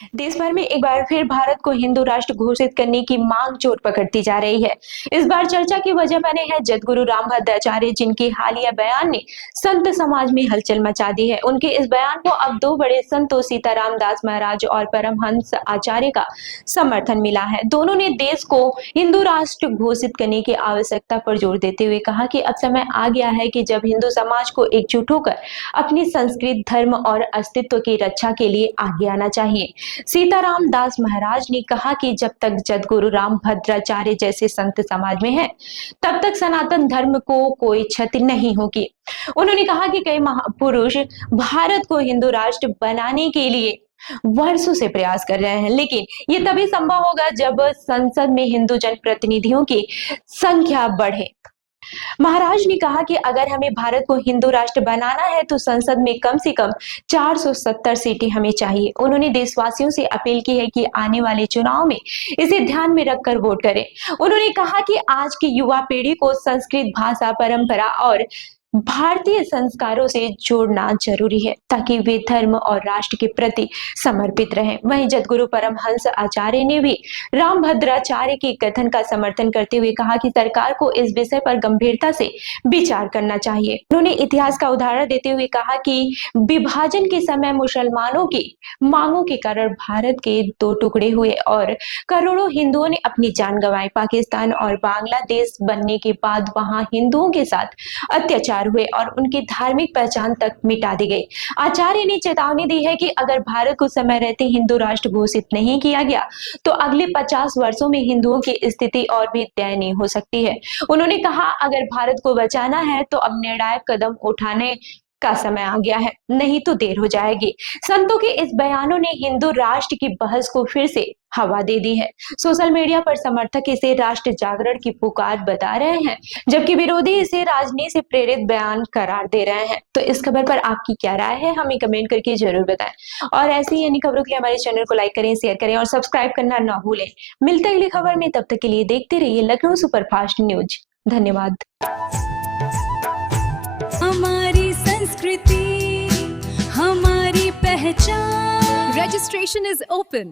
देश भर में एक बार फिर भारत को हिंदू राष्ट्र घोषित करने की मांग चोट पकड़ती जा रही है। इस बार चर्चा की वजह बने हैं जगद्गुरु रामभद्राचार्य, जिनके हालिया बयान ने संत समाज में हलचल मचा दी है। उनके इस बयान को अब दो बड़े संतों सीताराम दास महाराज और परमहंस आचार्य का समर्थन मिला है। दोनों ने देश को हिंदू राष्ट्र घोषित करने की आवश्यकता पर जोर देते हुए कहा कि अब समय आ गया है कि जब हिंदू समाज को एकजुट होकर अपनी संस्कृत, धर्म और अस्तित्व की रक्षा के लिए आगे आना चाहिए। सीताराम दास महाराज ने कहा कि जब तक जगद्गुरु रामभद्राचार्य जैसे संत समाज में हैं, तब तक सनातन धर्म को कोई क्षति नहीं होगी। उन्होंने कहा कि कई महापुरुष भारत को हिंदू राष्ट्र बनाने के लिए वर्षों से प्रयास कर रहे हैं, लेकिन ये तभी संभव होगा जब संसद में हिंदू जनप्रतिनिधियों की संख्या बढ़े। महाराज ने कहा कि अगर हमें भारत को हिंदू राष्ट्र बनाना है तो संसद में कम से कम 470 सीटें हमें चाहिए। उन्होंने देशवासियों से अपील की है कि आने वाले चुनाव में इसे ध्यान में रखकर वोट करें। उन्होंने कहा कि आज की युवा पीढ़ी को संस्कृत भाषा, परंपरा और भारतीय संस्कारों से जोड़ना जरूरी है ताकि वे धर्म और राष्ट्र के प्रति समर्पित रहें। वहीं जगद्गुरु परमहंस आचार्य ने भी रामभद्राचार्य के कथन का समर्थन करते हुए कहा कि सरकार को इस विषय पर गंभीरता से विचार करना चाहिए। उन्होंने इतिहास का उदाहरण देते हुए कहा कि विभाजन के समय मुसलमानों की मांगों के कारण भारत के दो टुकड़े हुए और करोड़ों हिंदुओं ने अपनी जान गंवाई। पाकिस्तान और बांग्लादेश बनने के बाद वहां हिंदुओं के साथ अत्याचार हुए और उनकी धार्मिक पहचान तक मिटा दी गई। आचार्य ने चेतावनी दी है कि अगर भारत को समय रहते हिंदू राष्ट्र घोषित नहीं किया गया तो अगले 50 वर्षों में हिंदुओं की स्थिति और भी दयनीय हो सकती है। उन्होंने कहा, अगर भारत को बचाना है तो अब निर्णायक कदम उठाने का समय आ गया है, नहीं तो देर हो जाएगी। संतों के इस बयानों ने हिंदू राष्ट्र की बहस को फिर से हवा दे दी है। सोशल मीडिया पर समर्थक इसे राष्ट्र जागरण की पुकार बता रहे हैं, जबकि विरोधी इसे राजनीति से प्रेरित बयान करार दे रहे हैं। तो इस खबर पर आपकी क्या राय है, हमें कमेंट करके जरूर बताएं। और ऐसी ही अन्य खबरों के लिए हमारे चैनल को लाइक करें, शेयर करें और सब्सक्राइब करना ना भूलें। मिलते हैं अगली खबर में, तब तक के लिए देखते रहिए लखनऊ सुपरफास्ट न्यूज। धन्यवाद। हमारी संस्कृति, हमारी पहचान। Registration is open.